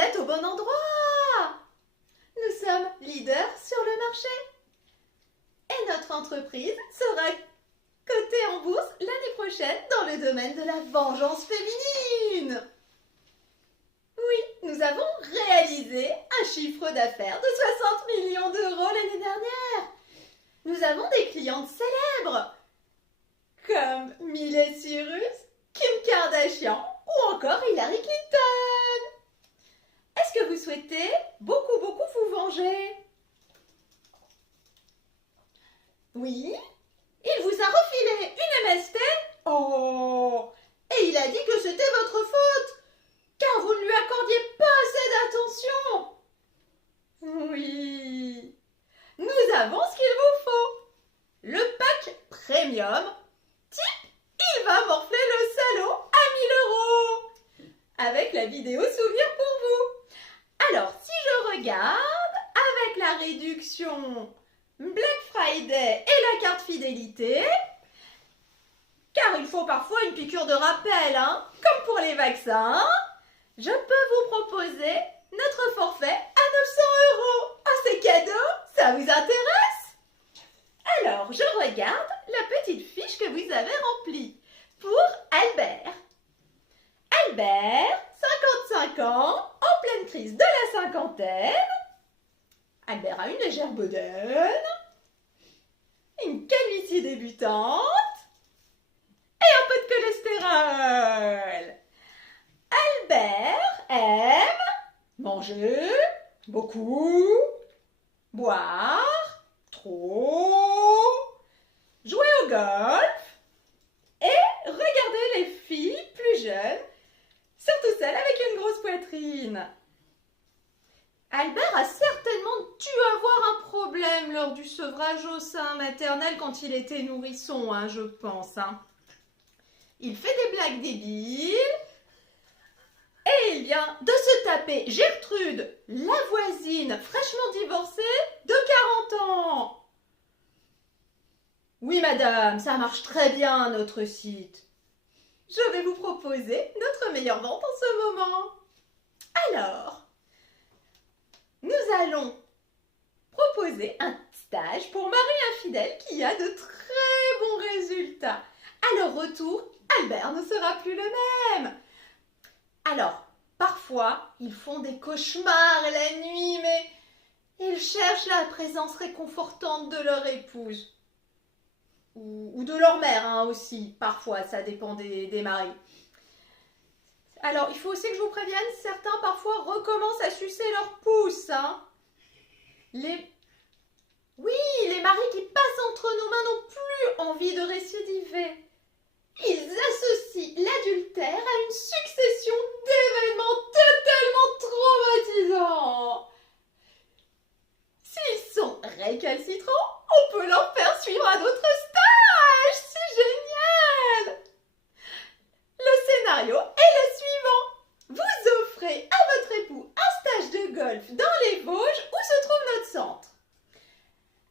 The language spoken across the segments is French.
êtes au bon endroit. Nous sommes leaders sur le marché. Et notre entreprise sera cotée en bourse l'année prochaine dans le domaine de la vengeance féminine. Oui, nous avons réalisé un chiffre d'affaires de 60 millions d'euros l'année dernière. Nous avons des clientes célèbres comme Miley Cyrus, Kim Kardashian ou encore Hillary Clinton. Est-ce que vous souhaitez beaucoup vous venger? Oui? Il vous a refilé une MST? Oh! Et il a dit que c'était votre faute, car vous ne lui accordiez pas assez d'attention. Oui! Nous avons ce qu'il vous faut. Le pack premium type il va morfler le salaud à 1 000 €. Avec la vidéo souvenir pour vous. Alors, si je regarde, avec la réduction Black Friday et la carte fidélité, car il faut parfois une piqûre de rappel, comme pour les vaccins, je peux vous proposer notre forfait à 900 €. Ah, c'est cadeau, ça vous intéresse? Alors, je regarde la petite fiche que vous avez remplie pour Albert. Albert, 55 ans, en pleine crise de la cinquantaine. Albert a une légère bedaine, une calvitie débutante et un peu de cholestérol. Albert aime manger beaucoup, boire trop, jouer au golf et regarder les filles plus jeunes, surtout celles avec une grosse poitrine. Albert a certainement dû avoir un problème lors du sevrage au sein maternel quand il était nourrisson, je pense. Il fait des blagues débiles et il vient de se taper Gertrude, la voisine fraîchement divorcée de 40 ans. Oui, madame, ça marche très bien, notre site. Je vais vous proposer notre meilleure vente en ce moment. Alors, nous allons proposer un stage pour mari infidèle qui a de très bons résultats. À leur retour, Albert ne sera plus le même. Alors, parfois, ils font des cauchemars la nuit, mais ils cherchent la présence réconfortante de leur épouse. Ou de leur mère aussi, parfois, ça dépend des maris. Alors, il faut aussi que je vous prévienne, certains parfois recommencent à sucer leur pouce. Oui, les maris qui passent entre nos mains n'ont plus envie de récidiver. Ils associent l'adultère à une succession d'événements totalement traumatisants. S'ils sont récalcitrants, on peut leur faire suivre un autre stage. C'est génial! Le scénario est le suivant. Vous offrez à votre époux un stage de golf dans les Vosges où se trouve notre centre.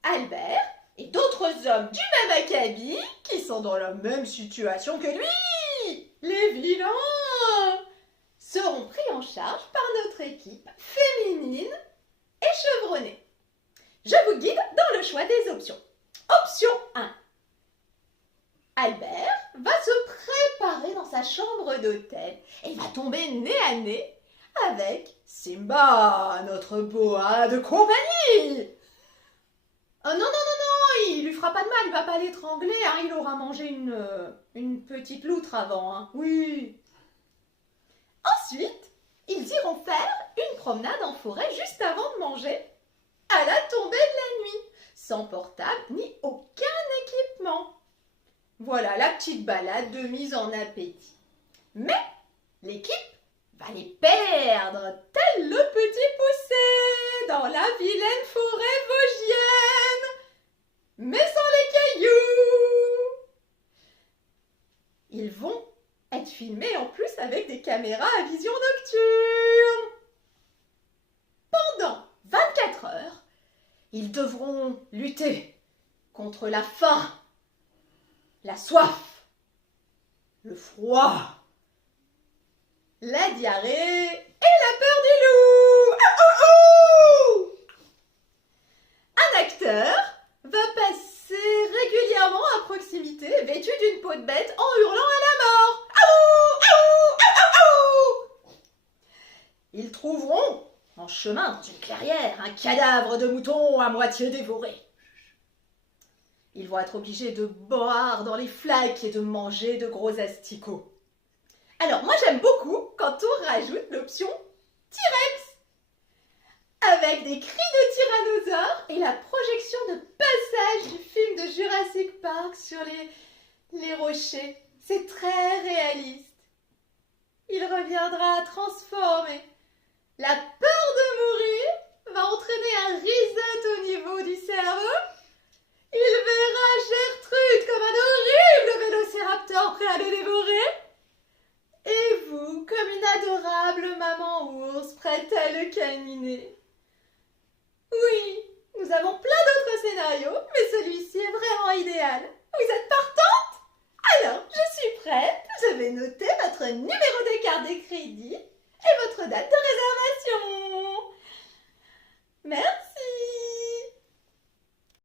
Albert et d'autres hommes du même acabit qui sont dans la même situation que lui, les vilains, seront pris en charge par notre équipe féminine et chevronnée. Je vous guide dans le choix des options. Option 1. Albert va se préparer dans sa chambre d'hôtel et va tomber nez à nez avec Simba, notre boa de compagnie. Oh non, il lui fera pas de mal, il va pas l'étrangler, il aura mangé une petite loutre avant, oui. Ensuite, ils iront faire une promenade en forêt juste avant de manger, à la tombée de la nuit, sans portable ni aucun équipement. Voilà la petite balade de mise en appétit. Mais l'équipe va les perdre, tel le petit poussé dans la vilaine forêt vosgienne, mais sans les cailloux. Ils vont être filmés en plus avec des caméras à vision nocturne. Pendant 24 heures, ils devront lutter contre la faim, la soif, le froid, la diarrhée et la peur du loup. trouveront en chemin dans une clairière un cadavre de mouton à moitié dévoré. Ils vont être obligés de boire dans les flaques et de manger de gros asticots. Alors moi j'aime beaucoup quand on rajoute l'option T-Rex avec des cris de tyrannosaure et la projection de passage du film de Jurassic Park sur les rochers. C'est très réaliste. Il reviendra transformé. La peur de mourir va entraîner un reset au niveau du cerveau. Il verra Gertrude comme un horrible vélociraptor prêt à le dévorer. Et vous, comme une adorable maman ours prête à le câliner. Oui, nous avons plein d'autres scénarios, mais celui-ci est vraiment idéal. Vous êtes partante? Alors, je suis prête. Je vais noter votre numéro de carte de crédit et votre date de réservation. Merci.